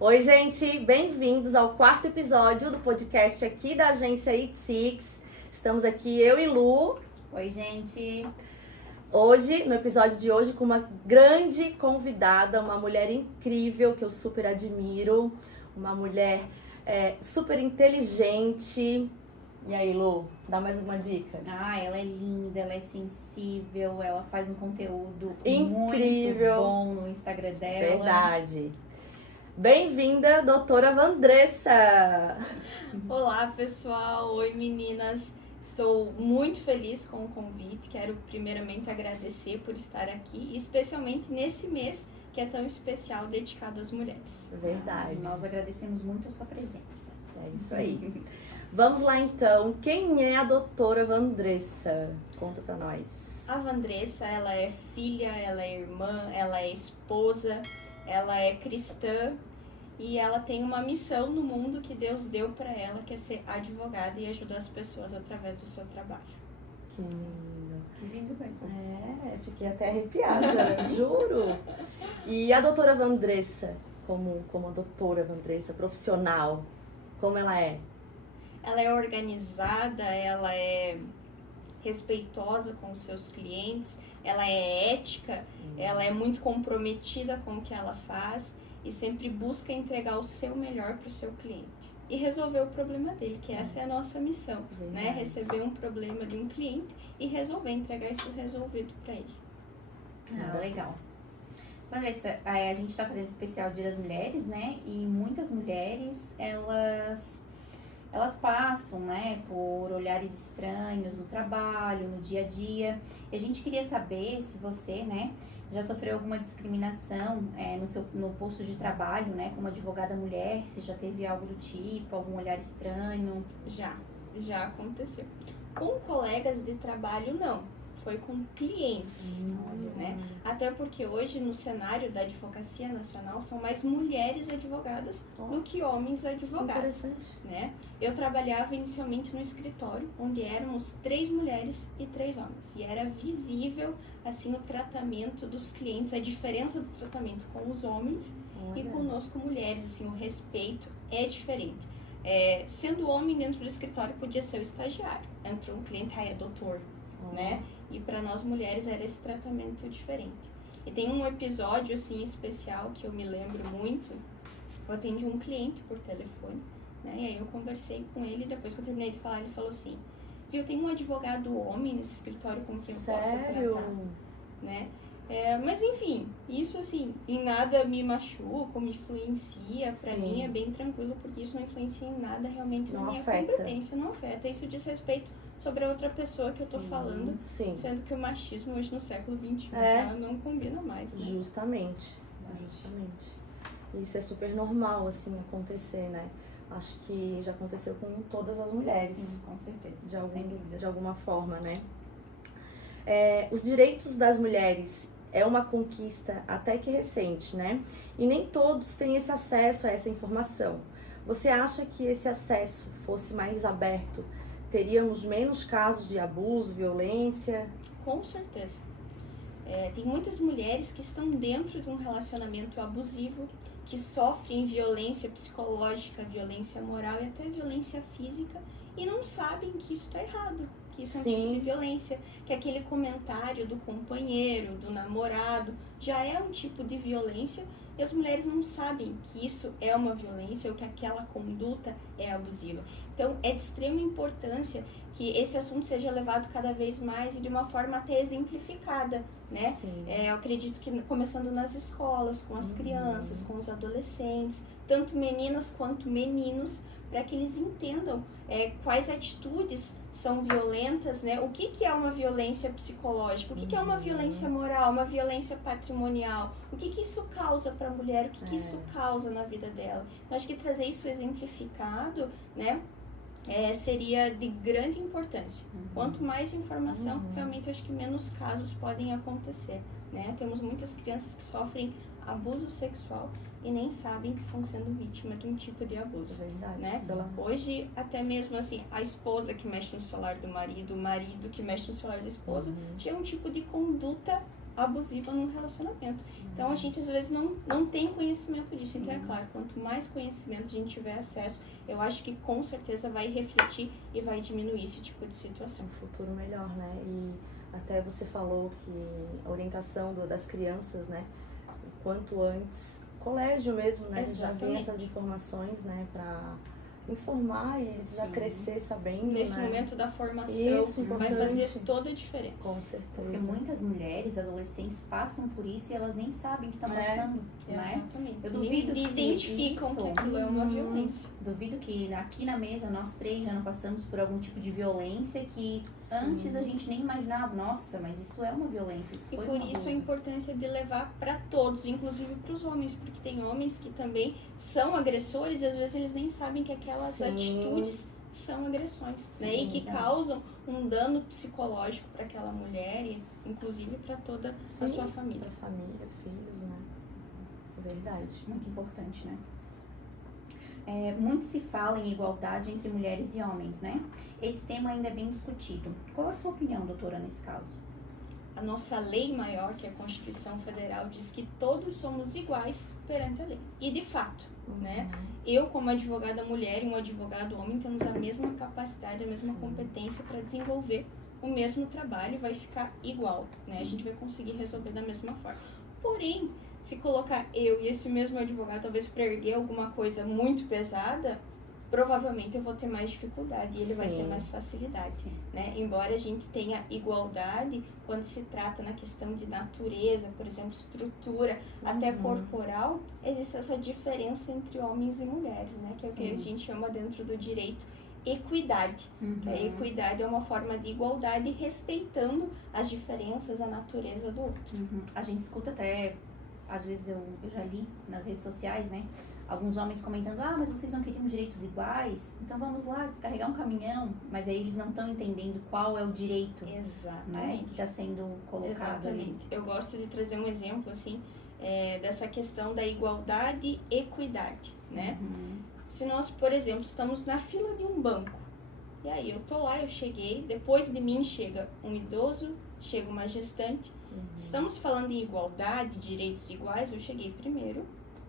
Oi, gente, bem-vindos ao quarto episódio do podcast aqui da agência It Six. Estamos aqui, eu e Lu. Oi, gente. Hoje, no episódio de hoje, com uma grande convidada, uma mulher incrível que eu super admiro, uma mulher super inteligente. E aí, Lu, dá mais uma dica? Ela é linda, ela é sensível, ela faz um conteúdo incrível, muito bom no Instagram dela. Verdade. Bem-vinda, doutora Vandressa! Olá, pessoal! Oi, meninas! Estou muito feliz com o convite. Quero primeiramente agradecer por estar aqui, especialmente nesse mês que é tão especial, dedicado às mulheres. Verdade. Nós agradecemos muito a sua presença. É isso aí. Vamos lá, então. Quem é a doutora Vandressa? Conta pra nós. A Vandressa, ela é filha, ela é irmã, ela é esposa, ela é cristã. E ela tem uma missão no mundo que Deus deu para ela, que é ser advogada e ajudar as pessoas através do seu trabalho. Que lindo. Que lindo mesmo. Fiquei até arrepiada, juro. E a doutora Vandressa, como a doutora Vandressa, profissional, como ela é? Ela é organizada, ela é respeitosa com os seus clientes, ela é ética, ela é muito comprometida com o que ela faz e sempre busca entregar o seu melhor para o seu cliente e resolver o problema dele, que essa é a nossa missão, né? Receber um problema de um cliente e resolver, entregar isso resolvido para ele. Legal. Vanessa, a gente está fazendo especial Dia das Mulheres, né? E muitas mulheres, elas passam, né, por olhares estranhos no trabalho, no dia a dia. E a gente queria saber se você, né, já sofreu alguma discriminação no posto de trabalho, né, como advogada mulher, se já teve algo do tipo, algum olhar estranho? Já aconteceu. Com colegas de trabalho, não. Foi com clientes, né? Até porque hoje no cenário da advocacia nacional são mais mulheres advogadas do que homens advogados, né? Eu trabalhava inicialmente no escritório, onde éramos 3 mulheres e 3 homens. E era visível, assim, o tratamento dos clientes, a diferença do tratamento com os homens e conosco mulheres, assim, o respeito é diferente. Sendo homem dentro do escritório podia ser o estagiário. Entrou um cliente, é doutor, né? E para nós mulheres era esse tratamento diferente. E tem um episódio assim especial que eu me lembro muito. Eu atendi um cliente por telefone, né? E aí eu conversei com ele, depois que eu terminei de falar, ele falou assim: "Viu, tem um advogado homem nesse escritório com quem eu posso tratar", né? Mas enfim, isso assim, em nada me machuca ou me influencia. Pra mim é bem tranquilo, porque isso não influencia em nada realmente na minha competência, não afeta. Isso diz respeito sobre a outra pessoa que eu tô falando, sendo que o machismo hoje no século XXI já não combina mais, né? Justamente. Isso é super normal, assim, acontecer, né? Acho que já aconteceu com todas as mulheres. Sim, com certeza. De alguma forma, né? Os direitos das mulheres é uma conquista até que recente, né? E nem todos têm esse acesso a essa informação. Você acha que esse acesso fosse mais aberto, teríamos menos casos de abuso, violência? Com certeza. Tem muitas mulheres que estão dentro de um relacionamento abusivo, que sofrem violência psicológica, violência moral e até violência física e não sabem que isso está errado, que isso é um tipo de violência, que aquele comentário do companheiro, do namorado, já é um tipo de violência e as mulheres não sabem que isso é uma violência ou que aquela conduta é abusiva. Então, é de extrema importância que esse assunto seja levado cada vez mais e de uma forma até exemplificada, né? Eu acredito que começando nas escolas, com as crianças, com os adolescentes, tanto meninas quanto meninos, para que eles entendam quais atitudes são violentas, né? O que é uma violência psicológica, o que é uma violência moral, uma violência patrimonial, o que isso causa para a mulher, o que isso causa na vida dela. Eu acho que trazer isso exemplificado, né? Seria de grande importância. Quanto mais informação, realmente eu acho que menos casos podem acontecer, né? Temos muitas crianças que sofrem abuso sexual e nem sabem que estão sendo vítimas de um tipo de abuso, né? Hoje, até mesmo assim, a esposa que mexe no celular do marido, o marido que mexe no celular da esposa, já é um tipo de conduta abusiva num relacionamento. Então a gente às vezes não tem conhecimento disso. Então é claro, quanto mais conhecimento a gente tiver acesso, eu acho que com certeza vai refletir e vai diminuir esse tipo de situação. Um futuro melhor, né? E até você falou que a orientação das crianças, né? O quanto antes, colégio mesmo, né? Já vem essas informações, né? Pra informar e eles já crescer sabendo, nesse né? momento da formação, Isso, vai fazer toda a diferença. Com certeza. Porque muitas mulheres, adolescentes, passam por isso e elas nem sabem que estão passando, né? Exatamente. Eu duvido e que identificam isso, que aquilo é uma violência. Duvido que aqui na mesa nós três já não passamos por algum tipo de violência que antes a gente nem imaginava. Nossa, mas isso é uma violência, isso E foi por um isso a abuso. importância de levar para todos, inclusive para os homens, porque tem homens que também são agressores e às vezes eles nem sabem que aquelas atitudes são agressões, né? E que causam um dano psicológico para aquela mulher e inclusive para toda a sua família. Pra família, filhos, né? Verdade. Muito importante, né? Muito se fala em igualdade entre mulheres e homens, né? Esse tema ainda é bem discutido. Qual a sua opinião, doutora, nesse caso? A nossa lei maior, que é a Constituição Federal, diz que todos somos iguais perante a lei. E de fato, né? Eu, como advogada mulher e um advogado homem, temos a mesma capacidade, a mesma competência para desenvolver o mesmo trabalho e vai ficar igual, né? A gente vai conseguir resolver da mesma forma. Porém, se colocar eu e esse mesmo advogado, talvez para erguer alguma coisa muito pesada, provavelmente eu vou ter mais dificuldade e ele vai ter mais facilidade, né? Embora a gente tenha igualdade quando se trata na questão de natureza, por exemplo, estrutura, até corporal, existe essa diferença entre homens e mulheres, né? Que é o que a gente chama dentro do direito equidade. A equidade é uma forma de igualdade respeitando as diferenças, a natureza do outro. A gente escuta até, às vezes eu já li nas redes sociais, né? Alguns homens comentando, mas vocês não queriam direitos iguais? Então vamos lá descarregar um caminhão. Mas aí eles não estão entendendo qual é o direito, né, que está sendo colocado ali. Eu gosto de trazer um exemplo, assim, dessa questão da igualdade e equidade, né? Se nós, por exemplo, estamos na fila de um banco, e aí eu tô lá, eu cheguei, depois de mim chega um idoso, chega uma gestante. Estamos falando em igualdade, direitos iguais, eu cheguei primeiro.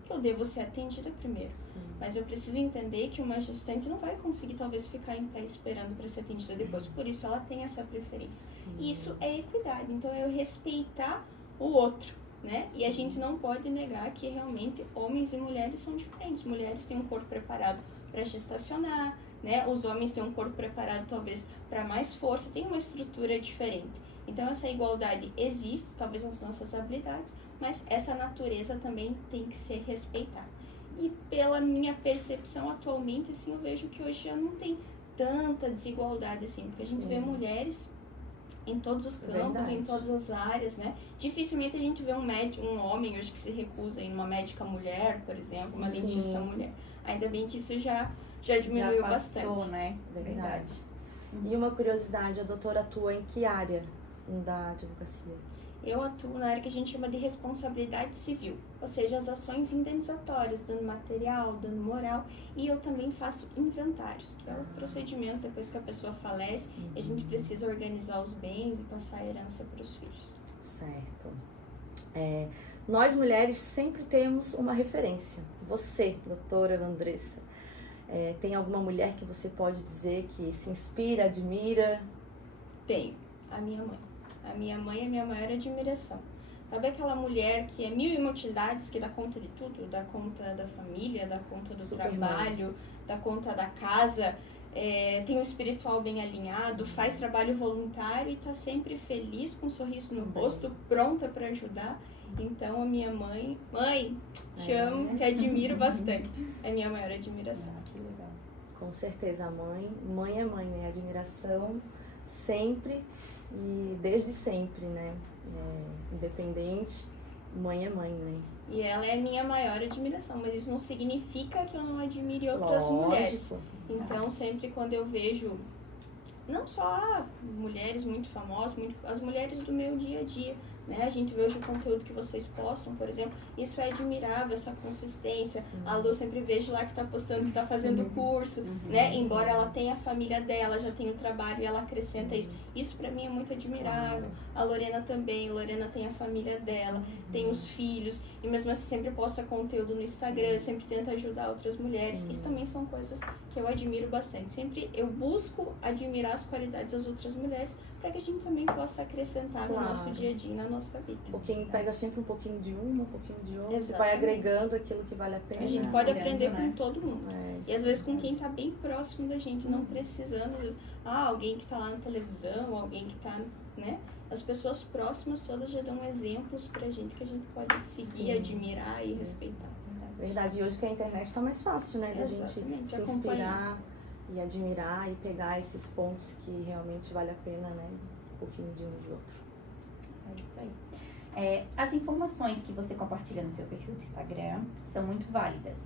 Eu devo ser atendida primeiro. Mas eu preciso entender que uma gestante não vai conseguir, talvez, ficar em pé esperando para ser atendida depois. Por isso, ela tem essa preferência. E isso é equidade. Então, é eu respeitar o outro, né? E a gente não pode negar que, realmente, homens e mulheres são diferentes. Mulheres têm um corpo preparado para gestacionar, né? Os homens têm um corpo preparado, talvez, para mais força. Tem uma estrutura diferente. Então, essa igualdade existe, talvez, nas nossas habilidades, mas essa natureza também tem que ser respeitada. E pela minha percepção atualmente, assim, eu vejo que hoje já não tem tanta desigualdade, assim, porque a gente vê mulheres em todos os campos, em todas as áreas, né? Dificilmente a gente vê um homem hoje que se recusa em uma médica mulher, por exemplo, uma dentista mulher. Ainda bem que isso já diminuiu bastante. Né? Verdade. E uma curiosidade, a doutora atua em que área da advocacia? Eu atuo na área que a gente chama de responsabilidade civil, ou seja, as ações indenizatórias, dano material, dano moral, e eu também faço inventários, que é o procedimento depois que a pessoa falece, a gente precisa organizar os bens e passar a herança para os filhos. Certo. Nós mulheres sempre temos uma referência. Você, doutora Andressa, tem alguma mulher que você pode dizer que se inspira, admira? Tenho. A minha mãe. A minha mãe é a minha maior admiração. Sabe aquela mulher que é mil e uma utilidades, que dá conta de tudo? Dá conta da família, dá conta do trabalho, dá conta da casa, tem um espiritual bem alinhado, faz trabalho voluntário e tá sempre feliz, com um sorriso no rosto, pronta para ajudar. Então a minha mãe, te amo, te admiro bastante. É a minha maior admiração. Que legal. Com certeza, a mãe é mãe, né? Admiração sempre. E desde sempre, né? Independente, mãe é mãe, né? E ela é minha maior admiração, mas isso não significa que eu não admire outras mulheres. Então, sempre quando eu vejo, não só mulheres muito famosas, as mulheres do meu dia a dia, né? A gente vê hoje o conteúdo que vocês postam, por exemplo, isso é admirável, essa consistência. Sim. A Lu eu sempre vejo lá que tá postando, que tá fazendo curso, né? Embora ela tenha a família dela, já tenha o trabalho e ela acrescenta isso. Isso pra mim é muito admirável. A Lorena também, a Lorena tem a família dela, tem os filhos, e mesmo assim sempre posta conteúdo no Instagram, sempre tenta ajudar outras mulheres. Sim. Isso também são coisas que eu admiro bastante. Sempre eu busco admirar as qualidades das outras mulheres para que a gente também possa acrescentar no nosso dia a dia, na nossa vida. Um pouquinho, pega sempre um pouquinho de uma, um pouquinho de outra, Exatamente. vai agregando aquilo que vale a pena. A gente Sim. pode Olhando, aprender né? com todo mundo. E às vezes com quem tá bem próximo da gente, não precisando, às vezes, alguém que tá lá na televisão, alguém que tá, né? As pessoas próximas todas já dão exemplos pra gente que a gente pode seguir, Sim. admirar e respeitar. Verdade, e hoje que a internet tá mais fácil, né? Da gente Exatamente, se acompanhar. inspirar e admirar e pegar esses pontos que realmente vale a pena, né? Um pouquinho de um e de outro. É isso aí. As informações que você compartilha no seu perfil do Instagram são muito válidas.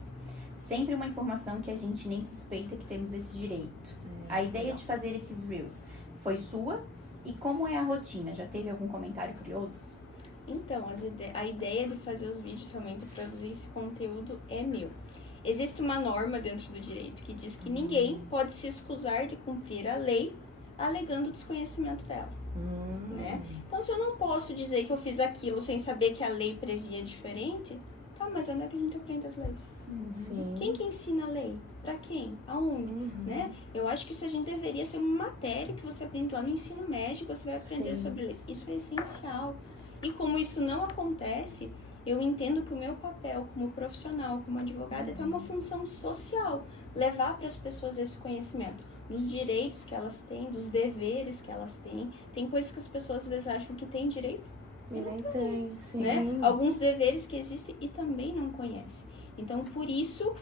Sempre uma informação que a gente nem suspeita que temos esse direito. A ideia de fazer esses Reels foi sua? E como é a rotina? Já teve algum comentário curioso? Então, a ideia de fazer os vídeos, realmente produzir esse conteúdo é meu. Existe uma norma dentro do direito que diz que ninguém pode se excusar de cumprir a lei alegando desconhecimento dela, né? Então, se eu não posso dizer que eu fiz aquilo sem saber que a lei previa diferente, tá, mas onde é que a gente aprende as leis? Sim. Quem que ensina a lei? Pra quem? Aonde? Né? Eu acho que isso a gente deveria ser uma matéria que você aprende lá no ensino médio, você vai aprender Sim. sobre leis. Isso é essencial. E como isso não acontece, eu entendo que o meu papel como profissional, como advogada, é ter uma função social, levar para as pessoas esse conhecimento dos direitos que elas têm, dos deveres que elas têm. Tem coisas que as pessoas às vezes acham que têm direito, E nem tem, sim. né? Alguns deveres que existem e também não conhecem. Então, por isso,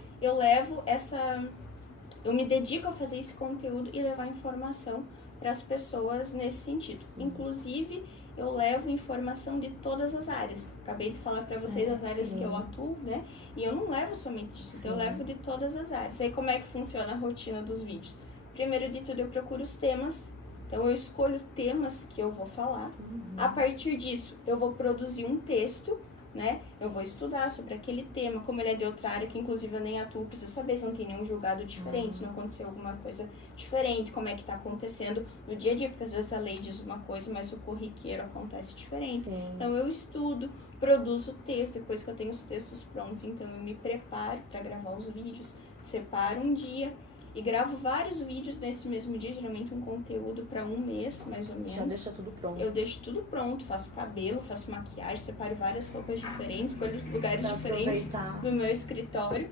eu me dedico a fazer esse conteúdo e levar informação para as pessoas nesse sentido. Inclusive, eu levo informação de todas as áreas. Acabei de falar para vocês as áreas que eu atuo, né? E eu não levo somente disso, eu levo de todas as áreas. E aí, como é que funciona a rotina dos vídeos? Primeiro de tudo, eu procuro os temas. Então, eu escolho temas que eu vou falar. A partir disso, eu vou produzir um texto, né? Eu vou estudar sobre aquele tema, como ele é de outra área, que inclusive eu nem atuo, preciso saber se não tem nenhum julgado diferente, se não aconteceu alguma coisa diferente, como é que tá acontecendo no dia a dia, porque às vezes a lei diz uma coisa, mas o corriqueiro acontece diferente. Sim. Então eu estudo, produzo o texto, depois que eu tenho os textos prontos, então eu me preparo para gravar os vídeos, separo um dia e gravo vários vídeos nesse mesmo dia, geralmente um conteúdo para um mês, mais ou menos. Já deixa tudo pronto. Eu deixo tudo pronto, faço cabelo, faço maquiagem, separo várias roupas diferentes, escolho lugares Pra diferentes aproveitar. do meu escritório.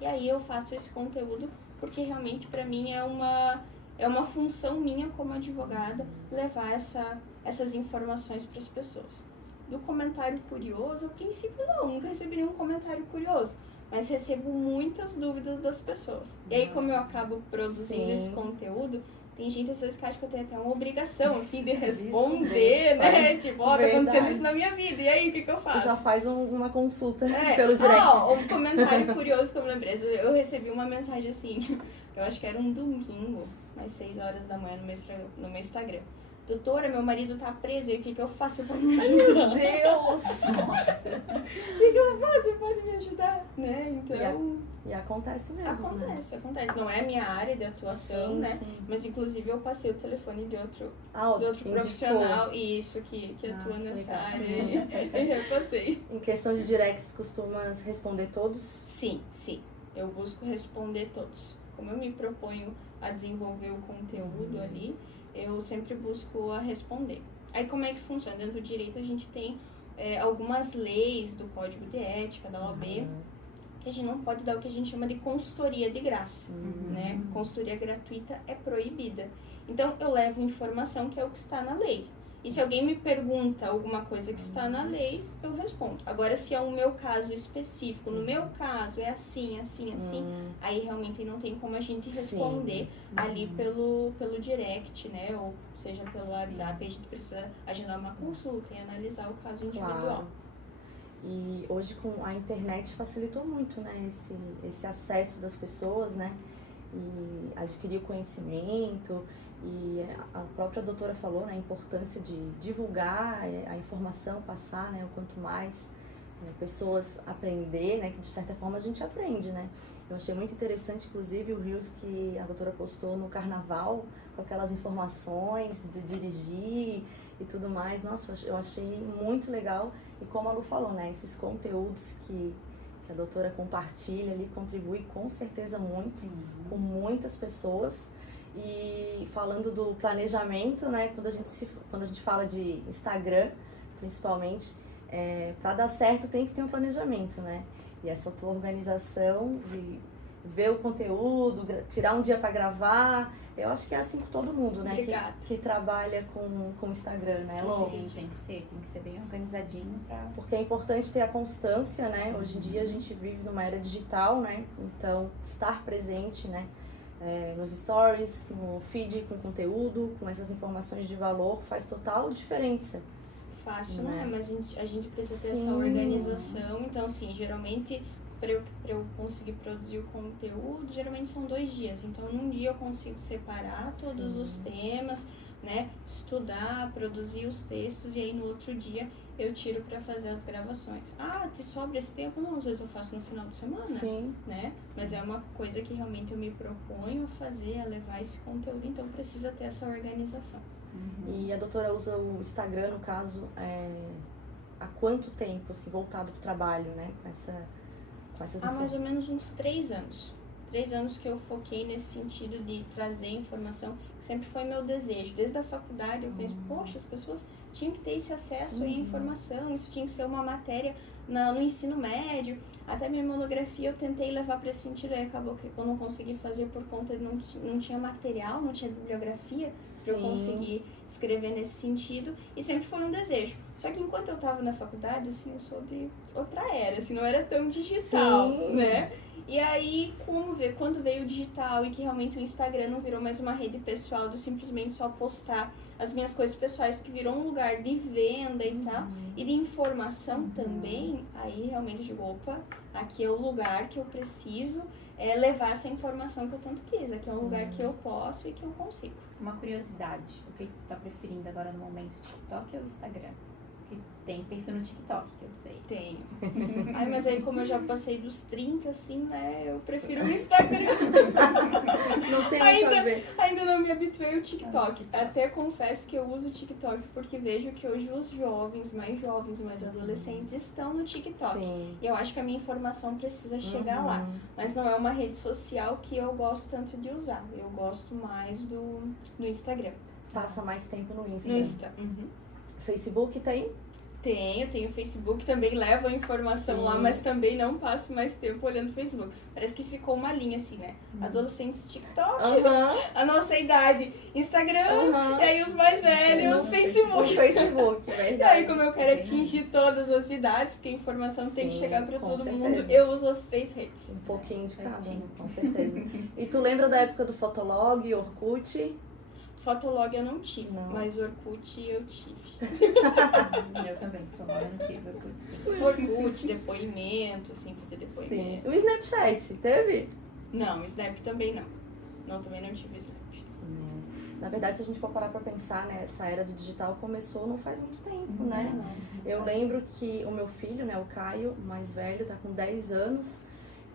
E aí eu faço esse conteúdo porque realmente para mim é uma função minha como advogada levar essas informações para as pessoas. Do comentário curioso, a princípio não, nunca recebi nenhum comentário curioso. Mas recebo muitas dúvidas das pessoas. E aí, como eu acabo produzindo esse conteúdo, tem gente às vezes que acha que eu tenho até uma obrigação, assim, de responder, né? Tipo, tá acontecendo isso na minha vida, e aí, o que eu faço? Já faz uma consulta pelo direct. Um comentário curioso que eu me lembrei. Eu recebi uma mensagem assim, eu acho que era um domingo, às 6 horas da manhã no meu Instagram. Doutora, meu marido tá preso, e o que eu faço pra me ajudar? Meu Deus! Nossa! O que eu faço? Pode me ajudar? Né? Então... E acontece mesmo, Acontece. Não é a minha área de atuação, né? Sim. Mas inclusive eu passei o telefone de outro profissional isso que atua nessa área. E eu passei. Em questão de directs, costumas responder todos? Sim. Eu busco responder todos. Como eu me proponho a desenvolver o conteúdo ali, eu sempre busco a responder. Aí como é que funciona? Dentro do direito a gente tem algumas leis do Código de Ética, da OAB, que a gente não pode dar o que a gente chama de consultoria de graça, né? Consultoria gratuita é proibida. Então eu levo informação que é o que está na lei. E se alguém me pergunta alguma coisa que está na lei, eu respondo. Agora, se é o meu caso específico, no meu caso é assim, aí realmente não tem como a gente responder ali pelo direct, né? Ou seja, pelo WhatsApp, a gente precisa agendar uma consulta e analisar o caso individual. Claro. E hoje com a internet facilitou muito, né? Esse acesso das pessoas, né? E adquirir o conhecimento E a própria doutora falou, né, a importância de divulgar a informação, passar, né, o quanto mais pessoas aprender, né, que de certa forma a gente aprende, né. Eu achei muito interessante, inclusive, o Reels que a doutora postou no carnaval, com aquelas informações de dirigir e tudo mais. Nossa, eu achei muito legal. E como a Lu falou, né, esses conteúdos que a doutora compartilha ali, contribui com certeza muito, com muitas pessoas. E falando do planejamento, né, quando a gente fala de Instagram, principalmente, para dar certo tem que ter um planejamento, né? E essa tua organização de ver o conteúdo, tirar um dia para gravar, eu acho que é assim com todo mundo, né? Que trabalha com o Instagram, né, Lô? Sim, tem que ser bem organizadinho pra... Porque é importante ter a constância, né? Hoje em dia a gente vive numa era digital, né? Então, estar presente, né? Nos stories, no feed com conteúdo, com essas informações de valor, faz total diferença. Fácil, né? Mas a gente precisa ter essa organização. Então, assim, geralmente, para eu conseguir produzir o conteúdo, geralmente são 2 dias. Então, num dia eu consigo separar todos os temas, né? Estudar, produzir os textos, e aí no outro dia eu tiro para fazer as gravações. Ah, te sobra esse tempo? Não, às vezes eu faço no final de semana, né? Mas é uma coisa que realmente eu me proponho a fazer, a levar esse conteúdo, então precisa ter essa organização. E a doutora usa o Instagram, no caso, há quanto tempo, assim, voltado para o trabalho, né? Com essas Há mais ou menos uns 3 anos. 3 anos que eu foquei nesse sentido de trazer informação, que sempre foi meu desejo. Desde a faculdade eu penso, poxa, as pessoas tinham que ter esse acesso à informação, isso tinha que ser uma matéria no ensino médio. Até minha monografia eu tentei levar para esse sentido, aí acabou que eu não consegui fazer por conta de não tinha material, não tinha bibliografia para eu conseguir escrever nesse sentido, e sempre foi um desejo. Só que enquanto eu estava na faculdade, assim, eu sou de outra era, assim, não era tão digital, né? E aí, quando veio o digital e que realmente o Instagram não virou mais uma rede pessoal de simplesmente só postar as minhas coisas pessoais, que virou um lugar de venda e tal, e de informação também, aí realmente eu digo, opa, aqui é o lugar que eu preciso levar essa informação que eu tanto quis, aqui é um lugar que eu posso e que eu consigo. Uma curiosidade, o que tu tá preferindo agora no momento, TikTok ou Instagram? Que tem perfil no TikTok, que eu sei. Tenho. Ai, mas aí como eu já passei dos 30, assim, né, eu prefiro o Instagram. Não tem muito a ver. Ainda não me habituei ao TikTok. Até confesso que eu uso o TikTok porque vejo que hoje os jovens, mais adolescentes estão no TikTok. Sim. E eu acho que a minha informação precisa chegar lá. Mas não é uma rede social que eu gosto tanto de usar. Eu gosto mais do Instagram. Passa mais tempo no Insta. No Insta. Facebook tem? Tenho Facebook, também levo a informação lá, mas também não passo mais tempo olhando o Facebook. Parece que ficou uma linha assim, né? Adolescentes TikTok, a nossa idade Instagram, e aí os mais velhos Facebook. verdade. E aí como eu quero atingir todas as idades, porque a informação tem que chegar para todo mundo, eu uso as 3 redes. Um pouquinho de cada, né? Com certeza. E tu lembra da época do Fotolog, Orkut? Fotolog eu não tive, mas Orkut eu tive. Eu também, Fotolog eu não tive, Orkut sim. Orkut, depoimento, assim, fazer depoimento. Sim. O Snapchat, teve? Não, o Snap também não. Não, também não tive Snap. Na verdade, se a gente for parar pra pensar, né, essa era do digital começou não faz muito tempo, né? Eu lembro que o meu filho, né, o Caio, mais velho, tá com 10 anos.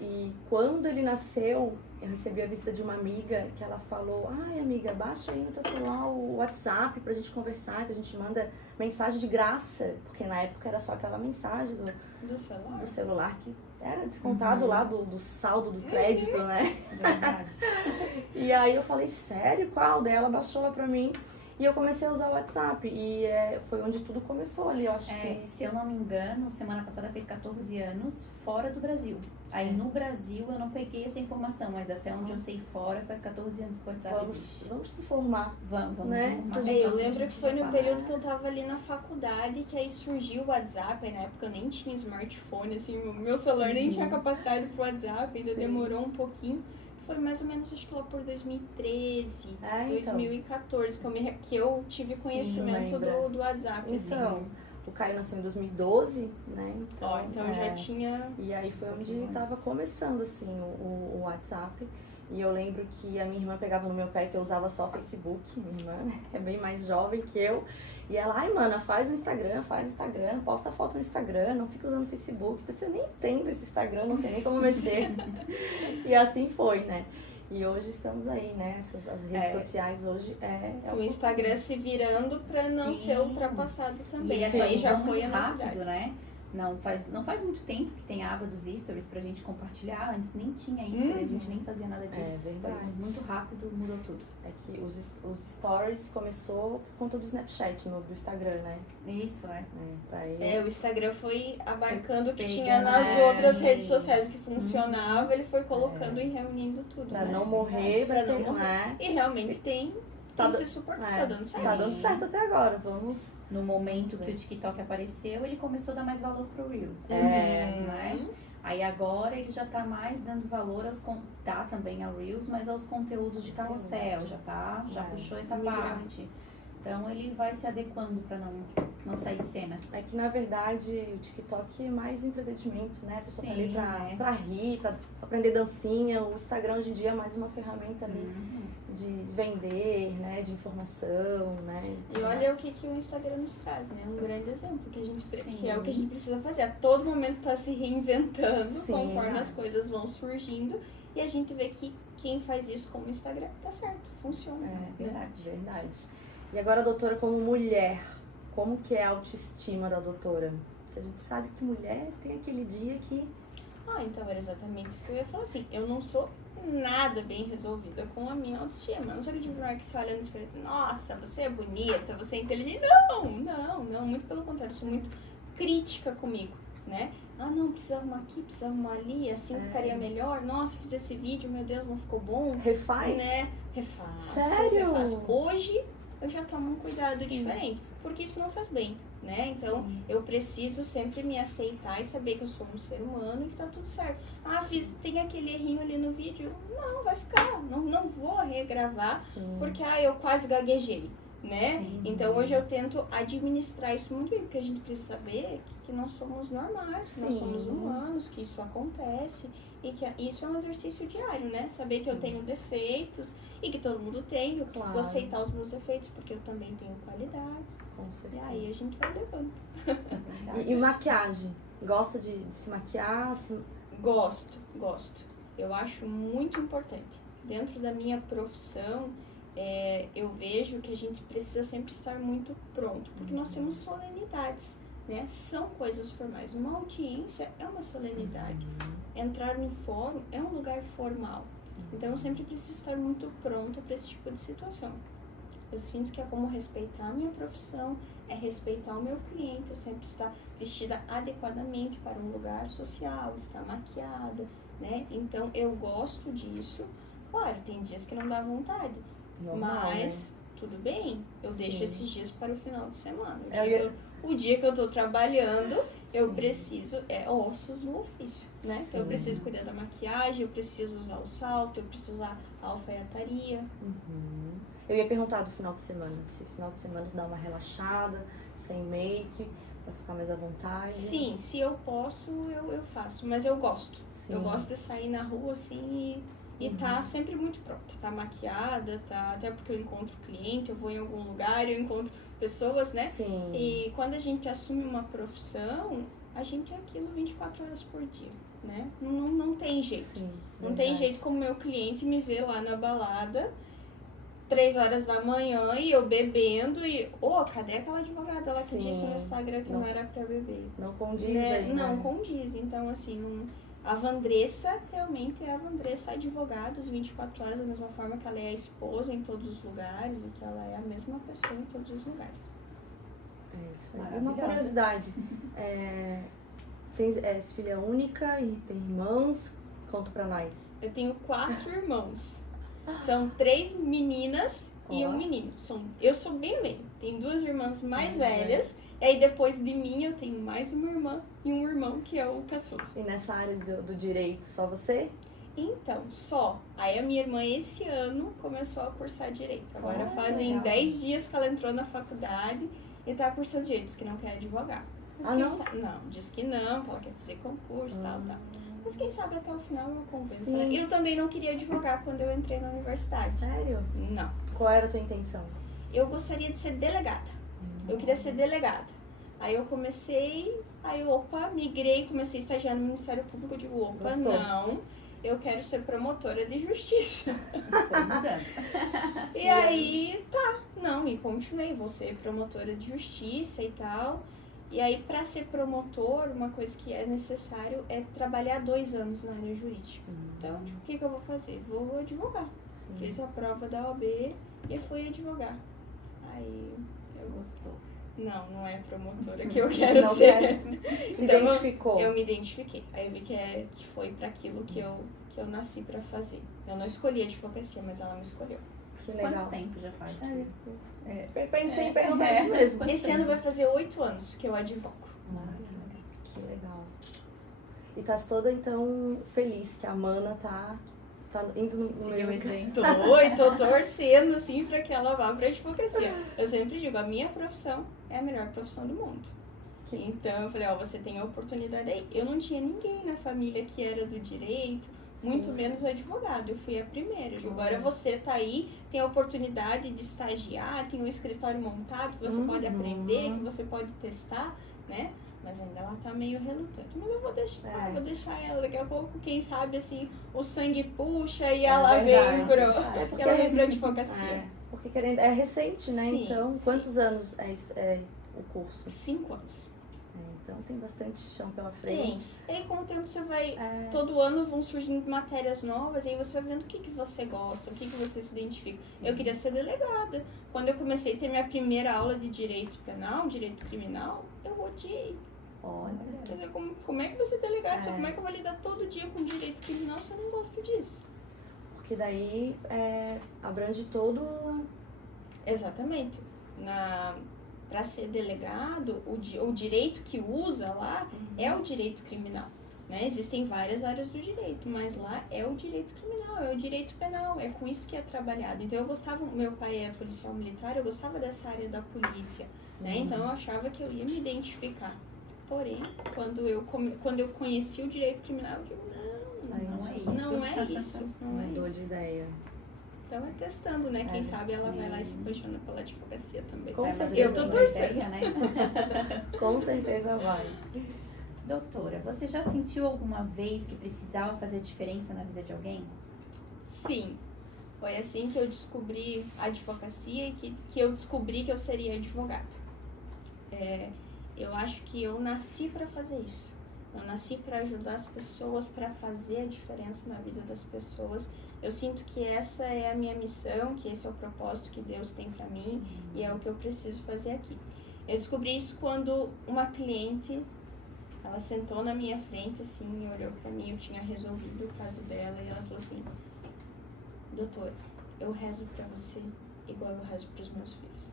E quando ele nasceu, eu recebi a visita de uma amiga que ela falou: ai, amiga, baixa aí no teu celular o WhatsApp pra gente conversar, que a gente manda mensagem de graça. Porque na época era só aquela mensagem do celular que era descontado lá do saldo do crédito, né? Verdade. E aí eu falei: sério? Qual? Daí ela baixou lá pra mim. E eu comecei a usar o WhatsApp, e foi onde tudo começou ali, eu acho que... Se eu não me engano, semana passada fez 14 anos fora do Brasil. Aí no Brasil eu não peguei essa informação, mas até onde eu sei fora faz 14 anos que o WhatsApp existe. Vamos se informar. Vamos né? informar. Eu lembro que foi no período que eu tava ali na faculdade, que aí surgiu o WhatsApp, aí na época eu nem tinha smartphone, assim, o meu celular nem tinha capacidade pro WhatsApp, ainda demorou um pouquinho. Foi mais ou menos, acho que lá por 2013, 2014, que eu tive conhecimento do WhatsApp. Então, assim. O Caio nasceu em 2012, né? Então já tinha... E aí foi onde estava começando, assim, o WhatsApp. E eu lembro que a minha irmã pegava no meu pé que eu usava só Facebook. Minha irmã é bem mais jovem que eu. E ela, ai, mana, faz Instagram, posta foto no Instagram, não fica usando Facebook. Eu nem entendo esse Instagram, não sei nem como mexer. E assim foi, né? E hoje estamos aí, né? As redes sociais hoje o Instagram se virando para não ser ultrapassado também. E aí já foi muito a rápido, novidade. né? Não faz muito tempo que tem a aba dos stories pra gente compartilhar. Antes nem tinha story, a gente nem fazia nada disso. É verdade. Foi muito rápido, mudou tudo. É que os stories começou por conta do Snapchat, do Instagram, né? Isso, O Instagram foi abarcando o que Foi tinha pegando, nas outras redes sociais que funcionava, ele foi colocando e reunindo tudo. Pra né? não morrer, Pra não morrer. né? E realmente tem se suportar, tá dando certo. Tá dando certo até agora, vamos... No momento que o TikTok apareceu, ele começou a dar mais valor pro Reels. Né? Aí agora ele já tá mais dando valor tá também ao Reels, mas aos conteúdos de carrossel, já puxou essa parte. Então ele vai se adequando pra não sair de cena. É que na verdade o TikTok é mais entretenimento, né? A pessoa tá ali Sim, pra rir, pra aprender dancinha. O Instagram hoje em dia é mais uma ferramenta ali de vender, né? De informação, né? E olha o que o Instagram nos traz, né? Um grande exemplo que é o que a gente precisa fazer. A todo momento tá se reinventando conforme as coisas vão surgindo. E a gente vê que quem faz isso com o Instagram dá certo, funciona. Verdade. E agora, doutora, como mulher, como que é a autoestima da doutora? Porque a gente sabe que mulher tem aquele dia que... Então era exatamente isso que eu ia falar, assim, eu não sou nada bem resolvida com a minha autoestima. Eu não sou aquele tipo de mulher que se olha no espelho e diz, nossa, você é bonita, você é inteligente. Não, muito pelo contrário, eu sou muito crítica comigo, né? Não, precisa arrumar aqui, precisa arrumar ali, assim ficaria melhor. Nossa, fiz esse vídeo, meu Deus, não ficou bom. Refaz? Né? Refaço. Sério? Refaço. Hoje eu já tomo um cuidado diferente, porque isso não faz bem, né? Então, eu preciso sempre me aceitar e saber que eu sou um ser humano e que tá tudo certo. Tem aquele errinho ali no vídeo. Não, vai ficar. Não vou regravar, porque eu quase gaguejei, né? Então, hoje eu tento administrar isso muito bem, porque a gente precisa saber que nós somos normais, que nós somos humanos, que isso acontece e que isso é um exercício diário, né? Saber que eu tenho defeitos e que todo mundo tem, eu preciso aceitar os meus defeitos, porque eu também tenho qualidades. Com certeza. E aí a gente vai levando. E maquiagem? Gosta de se maquiar? Gosto. Eu acho muito importante. Dentro da minha profissão, eu vejo que a gente precisa sempre estar muito pronto, porque nós temos solenidades, né? São coisas formais. Uma audiência é uma solenidade. Entrar no fórum é um lugar formal. Então, eu sempre preciso estar muito pronta para esse tipo de situação. Eu sinto que é como respeitar a minha profissão, é respeitar o meu cliente, eu sempre estar vestida adequadamente para um lugar social, estar maquiada, né? Então, eu gosto disso. Claro, tem dias que não dá vontade, mas tudo bem, eu deixo esses dias para o final de semana. O dia que eu tô trabalhando, eu preciso, ossos no ofício, né? Então eu preciso cuidar da maquiagem, eu preciso usar o salto, eu preciso usar a alfaiataria. Eu ia perguntar do final de semana, se final de semana dá uma relaxada, sem make, pra ficar mais à vontade. Sim, se eu posso, eu faço, mas eu gosto. Eu gosto de sair na rua assim e tá sempre muito pronta, tá maquiada, até porque eu encontro cliente, eu vou em algum lugar, eu encontro pessoas, né? Sim. E quando a gente assume uma profissão, a gente é aquilo 24 horas por dia, né? Não tem jeito. Sim, não tem jeito como meu cliente me vê lá na balada, 3 horas da manhã e eu bebendo e... cadê aquela advogada lá que disse no Instagram que não era pra beber? Não condiz, né? né? Não condiz. Então, assim, a Vandressa realmente é a Vandressa advogada, as 24 horas, da mesma forma que ela é a esposa em todos os lugares e que ela é a mesma pessoa em todos os lugares. É isso. Uma curiosidade, és filha única e tem irmãos? Conta pra nós. Eu tenho 4 irmãos. São 3 meninas e um menino. Eu sou bem no meio. Tenho 2 irmãs mais velhas. E aí depois de mim eu tenho mais uma irmã e um irmão que é o caçula. E nessa área do direito, só você? Então, só. Aí a minha irmã esse ano começou a cursar direito. Agora fazem legal. 10 dias que ela entrou na faculdade e tá cursando direito, diz que não quer advogar. Mas Não? Não, diz que não, que ela quer fazer concurso, tal. Mas quem sabe até o final eu convenço, Sim. né? Eu também não queria advogar quando eu entrei na universidade. Sério? Não. Qual era a tua intenção? Eu gostaria de ser delegada. Eu queria ser delegada. Aí eu comecei, migrei, comecei a estagiar no Ministério Público. Eu digo, opa, Gostou? não, eu quero ser promotora de justiça. Foi mudando. E aí, e continuei, vou ser promotora de justiça e tal. E aí, pra ser promotor, uma coisa que é necessário é trabalhar 2 anos na área jurídica. Então, tipo, o que eu vou fazer? Vou advogar. Sim. Fiz a prova da OAB e fui advogar. Aí, eu Gostou. não é promotora que eu quero Não ser. Se Então, identificou. Eu me identifiquei. Aí eu vi que foi para aquilo que eu nasci para fazer. Eu não escolhi a advocacia, mas ela me escolheu. Que legal. Quanto tempo já faz? Eu pensei em perguntar isso mesmo. Esse ano vai fazer 8 anos que eu advogo. Que legal. E tá toda, então, feliz que a Mana tá indo no Seguiu o mesmo... exemplo. Tô torcendo, assim, pra que ela vá pra advocacia. Eu sempre digo, a minha profissão é a melhor profissão do mundo. Então, eu falei, você tem a oportunidade aí. Eu não tinha ninguém na família que era do direito, muito menos o advogado. Eu fui a primeira. Eu digo, agora você tá aí, tem a oportunidade de estagiar, tem um escritório montado que você pode aprender, que você pode testar, né? Mas ainda ela tá meio relutante. Mas eu vou deixar ela. Daqui a pouco, quem sabe, assim, o sangue puxa e ela vem porque ela vem pra advocacia. Porque é recente, né? Sim, então, sim. quantos anos é o curso? 5 anos. Então tem bastante chão pela frente. E aí, com o tempo, você vai... Todo ano vão surgindo matérias novas, e aí você vai vendo o que você gosta, o que você se identifica. Sim. Eu queria ser delegada. Quando eu comecei a ter minha primeira aula de direito penal, direito criminal, eu odiei. Olha. Entendeu? Como é que você é delegado? Como é que eu vou lidar todo dia com direito criminal se eu não gosto disso? Porque daí abrange todo... Exatamente. Para ser delegado, o direito que usa lá é o direito criminal. Né? Existem várias áreas do direito, mas lá é o direito criminal, é o direito penal, é com isso que é trabalhado. Então eu gostava, meu pai é policial militar, eu gostava dessa área da polícia, né? Então eu achava que eu ia me identificar. Porém, quando eu conheci o direito criminal, eu digo, Não é isso. não é isso. Mudou de ideia. Então é testando, né? Quem sabe ela vai lá e se apaixona pela advocacia também. Com Vai certeza. Eu tô amadurecendo torcendo. a ideia, né? Com certeza vai. Doutora, você já sentiu alguma vez que precisava fazer diferença na vida de alguém? Sim. Foi assim que eu descobri a advocacia e que eu descobri que eu seria advogada. Eu acho que eu nasci para fazer isso. Eu nasci para ajudar as pessoas, para fazer a diferença na vida das pessoas. Eu sinto que essa é a minha missão, que esse é o propósito que Deus tem para mim e é o que eu preciso fazer aqui. Eu descobri isso quando uma cliente, ela sentou na minha frente assim e olhou para mim, eu tinha resolvido o caso dela e ela falou assim: doutora, eu rezo para você igual eu rezo para os meus filhos.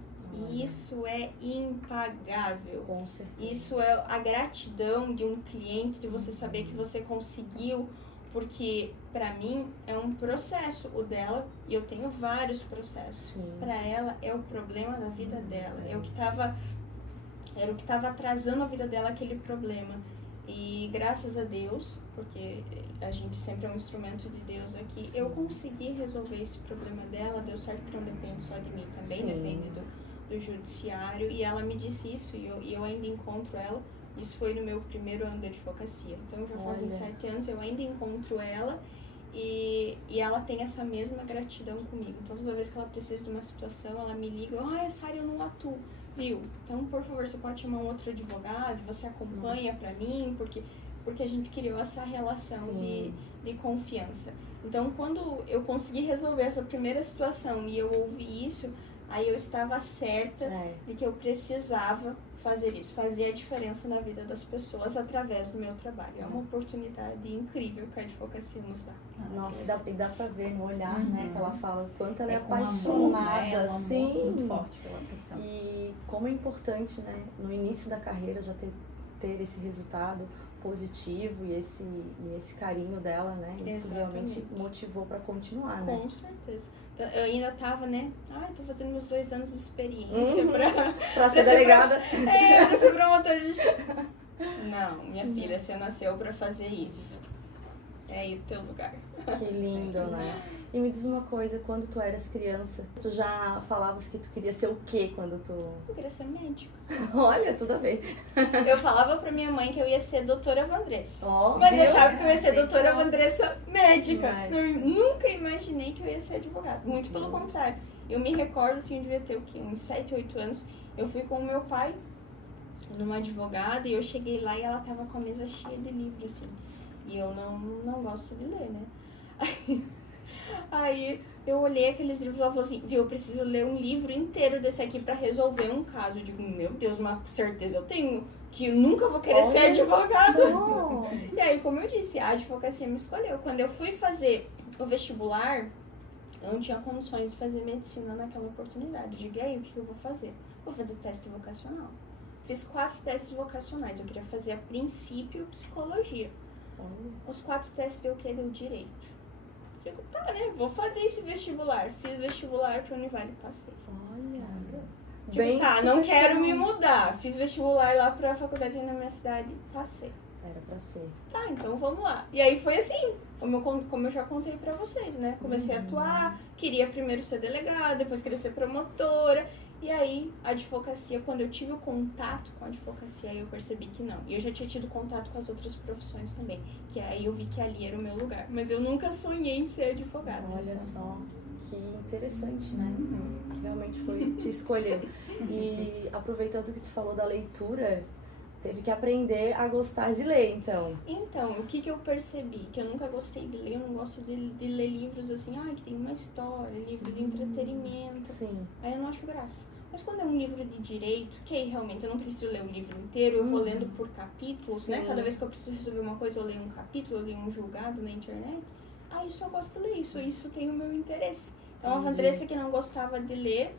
E isso é impagável. Com certeza. Isso é a gratidão de um cliente, de você saber que você conseguiu, porque pra mim é um processo o dela, e eu tenho vários processos. Pra ela é o problema da vida dela, era o que estava atrasando a vida dela, aquele problema. E graças a Deus, porque a gente sempre é um instrumento de Deus aqui, eu consegui resolver esse problema dela. Deu certo, porque não depende só de mim, também depende do judiciário, e ela me disse isso, e eu ainda encontro ela. Isso foi no meu primeiro ano de advocacia, então já fazem 7 anos, eu ainda encontro ela, e ela tem essa mesma gratidão comigo. Então toda vez que ela precisa de uma situação, ela me liga: essa área eu não atuo, viu? Então por favor, você pode chamar um outro advogado, você acompanha pra mim, porque a gente criou essa relação de confiança. Então quando eu consegui resolver essa primeira situação e eu ouvi isso, aí eu estava certa de que eu precisava fazer isso, fazer a diferença na vida das pessoas através do meu trabalho. É uma oportunidade incrível que a advocacia nos dá. Nossa, e dá pra ver no olhar, né, que ela fala o quanto ela é com amor, apaixonada, né? É um amor muito forte pela profissão. E como é importante, né, no início da carreira já ter esse resultado positivo e esse carinho dela, né? Isso realmente motivou pra continuar, né? Com certeza. Então, eu ainda tava, né? Tô fazendo meus 2 anos de experiência pra ser delegada. Pra ser promotora de justiça. Não, minha filha, você nasceu pra fazer isso. é aí o teu lugar. Que lindo, né? E me diz uma coisa, quando tu eras criança, tu já falavas que tu queria ser o quê quando tu... Eu queria ser médico. Olha, tudo a ver. Eu falava pra minha mãe que eu ia ser doutora Vandressa. Ó, Mas eu viu? achava que eu ia ser doutora Sensacional. Vandressa médica. Médica. Eu nunca imaginei que eu ia ser advogada. Muito pelo contrário. Eu me recordo, assim, eu devia ter o quê? Uns 7, 8 anos. Eu fui com o meu pai numa advogada e eu cheguei lá e ela tava com a mesa cheia de livros, assim. E eu não gosto de ler, né? Aí eu olhei aqueles livros e ela falou assim, viu, eu preciso ler um livro inteiro desse aqui pra resolver um caso. Eu digo, meu Deus, uma certeza eu tenho que eu nunca vou querer ser advogada. Só. E aí, como eu disse, a advocacia me escolheu. Quando eu fui fazer o vestibular, eu não tinha condições de fazer medicina naquela oportunidade. Eu digo, e aí, o que eu vou fazer? Vou fazer teste vocacional. Fiz 4 testes vocacionais. Eu queria fazer, a princípio, psicologia. Os 4 testes deu o quê? Deu direito. Eu digo, tá, né? Vou fazer esse vestibular. Fiz vestibular pra Univale e passei. Olha. Tipo, Bem tá, não super quero me legal. mudar. Fiz vestibular lá pra faculdade na minha cidade e passei. Era pra ser. Tá, então vamos lá. E aí foi assim, como eu já contei pra vocês, né? Comecei a atuar, queria primeiro ser delegada, depois queria ser promotora. E aí, a advocacia, quando eu tive o contato com a advocacia, aí eu percebi que não. E eu já tinha tido contato com as outras profissões também. Que aí eu vi que ali era o meu lugar. Mas eu nunca sonhei em ser advogada. Olha só, que interessante, né? Realmente foi te escolher. E aproveitando que tu falou da leitura, teve que aprender a gostar de ler, então. Então, o que eu percebi? Que eu nunca gostei de ler, eu não gosto de ler livros assim, que tem uma história, livro de entretenimento. Sim. Aí eu não acho graça. Mas quando é um livro de direito, que aí realmente eu não preciso ler o livro inteiro, eu vou lendo por capítulos, né? Sim. Cada vez que eu preciso resolver uma coisa, eu leio um capítulo, eu leio um julgado na internet. Isso eu gosto de ler, isso tem o meu interesse. Então a Entendi. Vandressa, que não gostava de ler,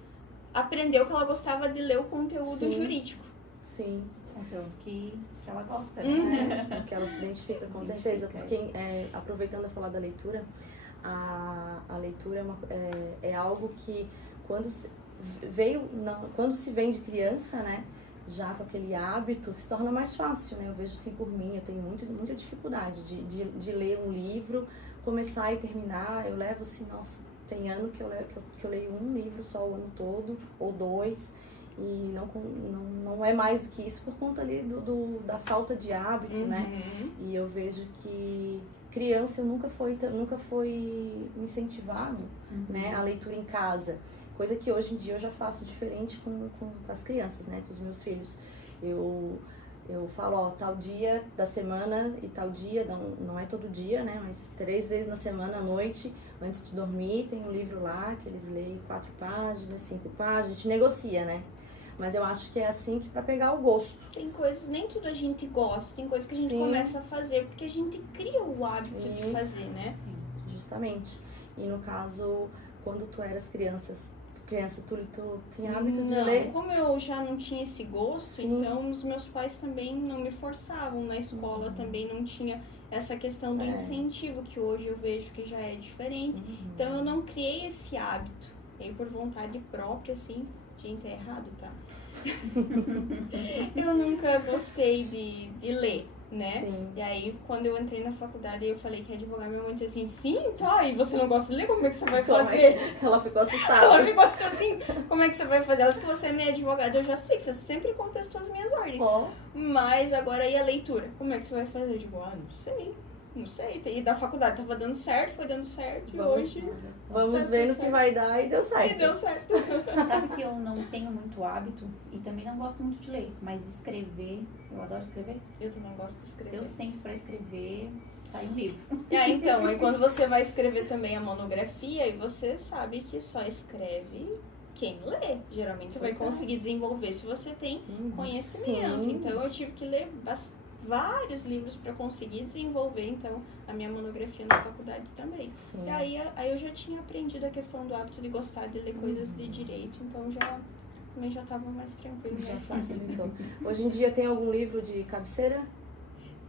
aprendeu que ela gostava de ler o conteúdo Sim. jurídico. Sim. Conteúdo que ela gosta, Uhum. né? Porque ela se identifica, com Identifica, certeza. Porque, aproveitando a falar da leitura, a leitura é algo que, quando se vem de criança, né, já com aquele hábito, se torna mais fácil, né? Eu vejo assim por mim, eu tenho muita dificuldade de ler um livro, começar e terminar. Eu levo assim, nossa, tem ano que eu leio um livro só o ano todo, ou 2, e não é mais do que isso por conta ali da falta de hábito, né? E eu vejo que criança nunca foi me incentivado, né, a leitura em casa. Coisa que hoje em dia eu já faço diferente com as crianças, né, com os meus filhos. Eu falo, tal dia da semana e tal dia, não é todo dia, né, mas 3 vezes na semana à noite, antes de dormir, tem um livro lá que eles leem 4 páginas, 5 páginas, a gente negocia, né. Mas eu acho que é assim que para pegar o gosto. Tem coisas, nem tudo a gente gosta, tem coisas que a gente Sim. começa a fazer, porque a gente cria o hábito de Isso. fazer, né? Sim. Justamente. E no caso, quando tu eras criança, tu tinha hábito de Não, ler? como eu já não tinha esse gosto, Sim. então os meus pais também não me forçavam. Na escola também não tinha essa questão do incentivo, que hoje eu vejo que já é diferente. Então eu não criei esse hábito. E por vontade própria, assim, gente, é errado, tá? Eu nunca gostei de ler, né? Sim. E aí, quando eu entrei na faculdade, eu falei que ia advogar, minha mãe disse assim, sim, tá, e você não gosta de ler, como é que você vai fazer? Ela ficou Ela assustada. ficou assim, como é que você vai fazer? Ela disse que você é minha advogada, eu já sei que você sempre contestou as minhas ordens. Ó, Mas agora, e a leitura? Como é que você vai fazer? Eu digo, não sei. E da faculdade tava dando certo, foi dando certo, e hoje... Olha só. vamos Tá ver tudo no que certo. vai dar e deu certo. E deu certo. Sabe que eu não tenho muito hábito e também não gosto muito de ler, mas escrever, eu adoro escrever. Eu também gosto de Se escrever. eu sento pra escrever, sai um livro. Então, aí quando você vai escrever também a monografia, e você sabe que só escreve quem lê. Geralmente você vai Pois é. conseguir desenvolver se você tem Uhum. conhecimento. Sim. Então eu tive que ler vários livros para conseguir desenvolver então a minha monografia na faculdade também. Sim. E aí eu já tinha aprendido a questão do hábito de gostar de ler coisas de direito, então também já estava mais tranquilo, Já mais fácil. facilitou. Hoje em dia tem algum livro de cabeceira?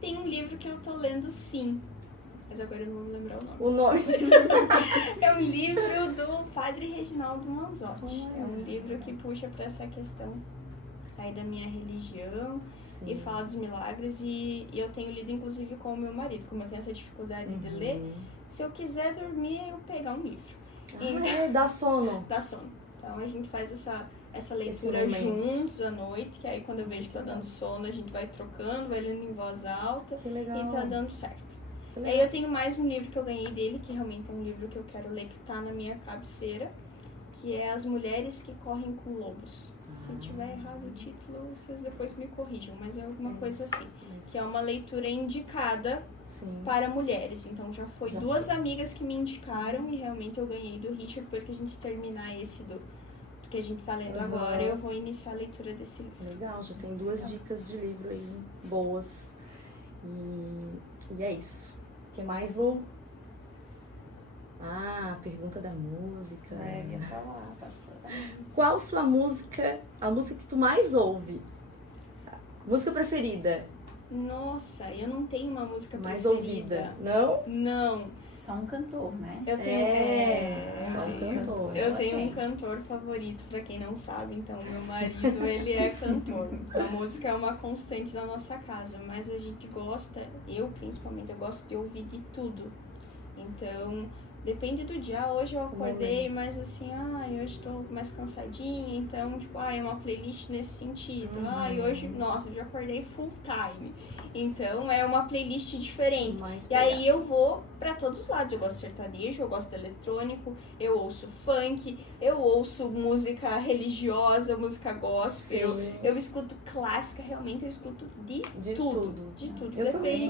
Tem um livro que eu tô lendo, sim, mas agora eu não vou lembrar o nome. O nome? É um livro do Padre Reginaldo Manzotti. É um livro que puxa para essa questão aí da minha religião, Sim. e fala dos milagres, e eu tenho lido inclusive com o meu marido, como eu tenho essa dificuldade de ler, se eu quiser dormir, eu pegar um livro. Dá sono. Dá sono. Então a gente faz essa leitura juntos à noite, que aí quando eu vejo que tá dando sono, a gente vai trocando, vai lendo em voz alta, Que legal. e tá dando certo. Que Aí legal. eu tenho mais um livro que eu ganhei dele, que realmente é um livro que eu quero ler, que tá na minha cabeceira, que é As Mulheres que Correm com Lobos. Se tiver errado o título, vocês depois me corrijam, mas é alguma coisa assim. Que é uma leitura indicada Sim. para mulheres. Então já foi Já duas amigas que me indicaram e realmente eu ganhei do Richard. Depois que a gente terminar esse do que a gente tá lendo agora, eu vou iniciar a leitura desse livro. Legal, já tem 2 dicas de livro aí boas. E é isso. O que mais, Lu? Pergunta da música. Ia falar, passou. Qual sua música, a música que tu mais ouve? Música preferida? Nossa, eu não tenho uma música Mais preferida. ouvida? Não? Não. Só um cantor, né? Eu tenho, só um cantor. eu tenho um cantor favorito, pra quem não sabe, então meu marido, ele é cantor. A música é uma constante da nossa casa, mas a gente gosta, eu principalmente, eu gosto de ouvir de tudo. Então, depende do dia. Hoje eu acordei, mas assim, hoje tô mais cansadinha, então, tipo, é uma playlist nesse sentido. Hoje, nossa, eu já acordei full time. Então, é uma playlist diferente. E aí eu vou pra todos os lados. Eu gosto de sertanejo, eu gosto de eletrônico, eu ouço funk, eu ouço música religiosa, música gospel. Eu escuto clássica, realmente eu escuto de tudo. De tudo. Eu também.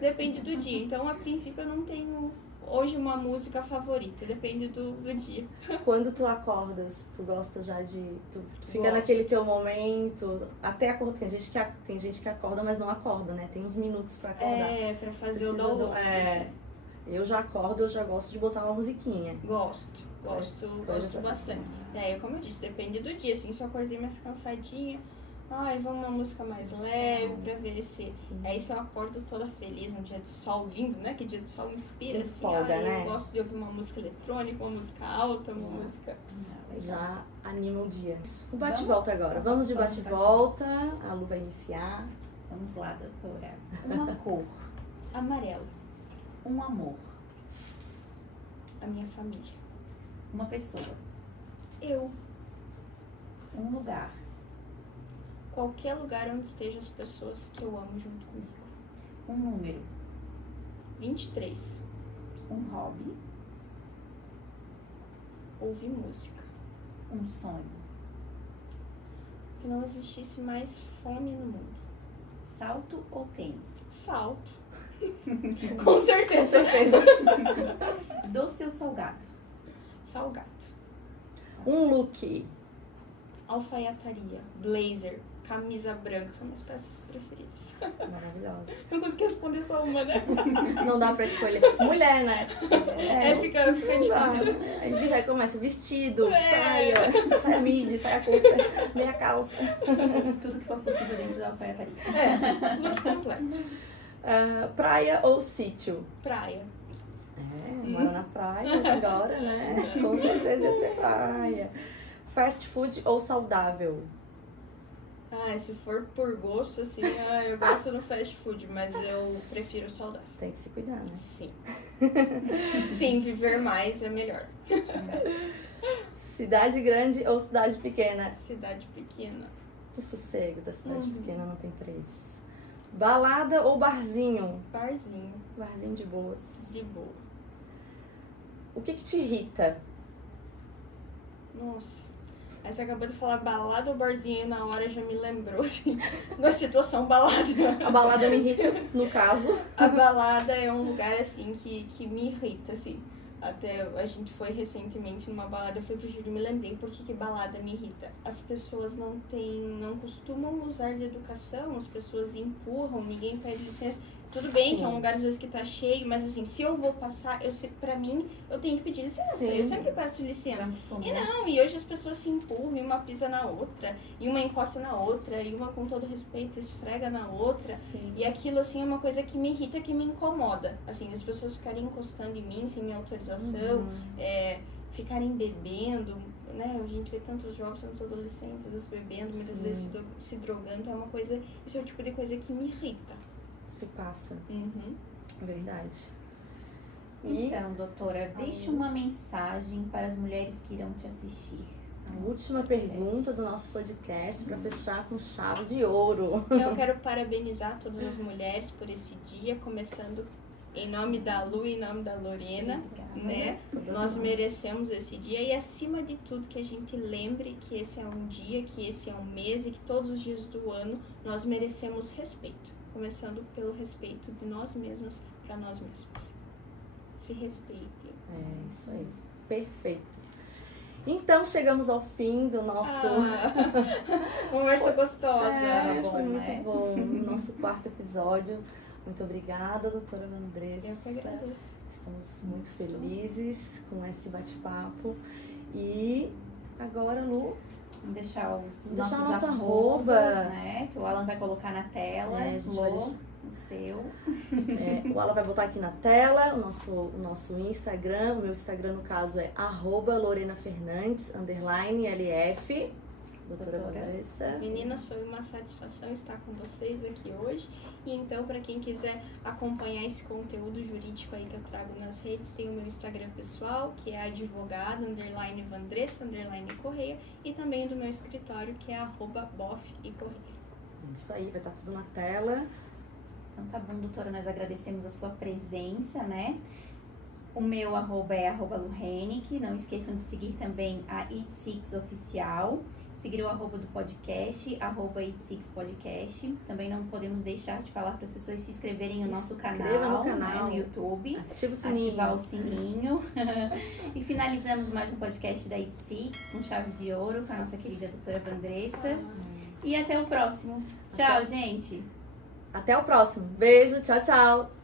Depende do dia. Então, a princípio, eu não tenho hoje uma música favorita, depende do dia. Quando tu acordas, tu gosta já de... Tu fica Gosto. naquele teu momento, até acordar. Tem gente que acorda, mas não acorda, né? Tem uns minutos pra acordar. Pra fazer o Precisa download. assim. Eu já acordo, eu já gosto de botar uma musiquinha. Gosto bastante. Como eu disse, depende do dia. Assim, se eu acordei mais cansadinha, vamos uma música mais leve pra ver se... Aí se eu acordo toda feliz, um dia de sol lindo, né? Que dia de sol inspira, assim. né? Eu gosto de ouvir uma música eletrônica, uma música alta, uma música... Já anima o dia. O bate-volta agora. Vamos de bate-volta. A Lu vai iniciar. Vamos lá, doutora. Uma cor. Amarelo. Um amor. A minha família. Uma pessoa. Eu. Um lugar. Qualquer lugar onde estejam as pessoas que eu amo junto comigo. Um número. 23. Um hobby. Ouvir música. Um sonho. Que não existisse mais fome no mundo. Salto ou tênis? Salto. Com certeza. Doce ou salgado? Salgado. Um look. Alfaiataria. Blazer. Camisa branca. São minhas peças preferidas. Maravilhosa. Não consegui responder só uma, né? Não dá pra escolher. Mulher, né? Fica difícil. Aí já começa vestido, saia midi, saia curta, meia calça. Tudo que for possível dentro da alfaiataria. Look completo. Praia ou sítio? Praia. Mora na praia agora, né? Com certeza ia ser praia. Fast food ou saudável? Se for por gosto, assim, eu gosto do fast food, mas eu prefiro o saudável. Tem que se cuidar, né? Sim. Sim, viver mais é melhor. Cidade grande ou cidade pequena? Cidade pequena. O sossego da cidade pequena não tem preço. Balada ou barzinho? Barzinho. Barzinho de boas. De boa. O que te irrita? Nossa. Aí você acabou de falar balada ou barzinho, na hora já me lembrou, assim, da situação balada. A balada me irrita, no caso. A balada é um lugar, assim, que me irrita, assim. Até a gente foi recentemente numa balada, eu fui pro Júlio e me lembrei por que balada me irrita. As pessoas não costumam usar de educação, as pessoas empurram, ninguém pede licença. Tudo bem que é um lugar às vezes que tá cheio, mas assim, se eu vou passar, pra mim, eu tenho que pedir licença. Eu sempre peço licença. E hoje as pessoas se empurram, e uma pisa na outra, e uma encosta na outra, e uma com todo respeito esfrega na outra. Sim. E aquilo assim é uma coisa que me irrita, que me incomoda. Assim, as pessoas ficarem encostando em mim sem minha autorização, ficarem bebendo. né, a gente vê tantos jovens, tantos adolescentes, às vezes bebendo, muitas vezes se drogando, é uma coisa, isso é o tipo de coisa que me irrita. Se passa. Uhum. Verdade. E Então, doutora, deixe uma mensagem para as mulheres que irão te assistir. a última pergunta do nosso podcast para fechar com chave de ouro. Eu quero parabenizar todas as mulheres por esse dia, começando em nome da Lu e em nome da Lorena, né? Nós merecemos esse dia e, acima de tudo, que a gente lembre que esse é um dia, que esse é um mês e que todos os dias do ano nós merecemos respeito. Começando pelo respeito de nós mesmas para nós mesmas. Se respeitem. É isso aí. Perfeito. Então chegamos ao fim do nosso. Conversa gostosa. Foi muito né? bom. Nosso 4º episódio. Muito obrigada, doutora Vandressa. Eu que agradeço. Estamos muito felizes com esse bate-papo. E agora, Lu, Vamos deixar os Vamos deixar nossos nosso arrobas, arroba. né? Que o Alan vai colocar na tela. a gente vai Lô, deixar. o seu. O Alan vai botar aqui na tela o nosso Instagram. O meu Instagram, no caso, é @LorenaFernandes _LF. Doutora Doutora. Vandressa. Meninas, foi uma satisfação estar com vocês aqui hoje. E então, para quem quiser acompanhar esse conteúdo jurídico aí que eu trago nas redes, tem o meu Instagram pessoal, que é advogada _Vandressa _Correia, e também do meu escritório, que é @bof e Correia. Isso aí, vai estar tudo na tela. Então tá bom, doutora, nós agradecemos a sua presença, né? O meu arroba é @Luhenick. Não esqueçam de seguir também a It Six Oficial. Seguir o arroba do podcast, @It6Podcast. Também não podemos deixar de falar para as pessoas se inscreverem no nosso canal, né, no YouTube. Ativa o sininho. Ativar o sininho. E finalizamos mais um podcast da It Six com chave de ouro com a nossa querida doutora Vandressa. E até o próximo. Tchau, gente! Até o próximo. Beijo, tchau, tchau.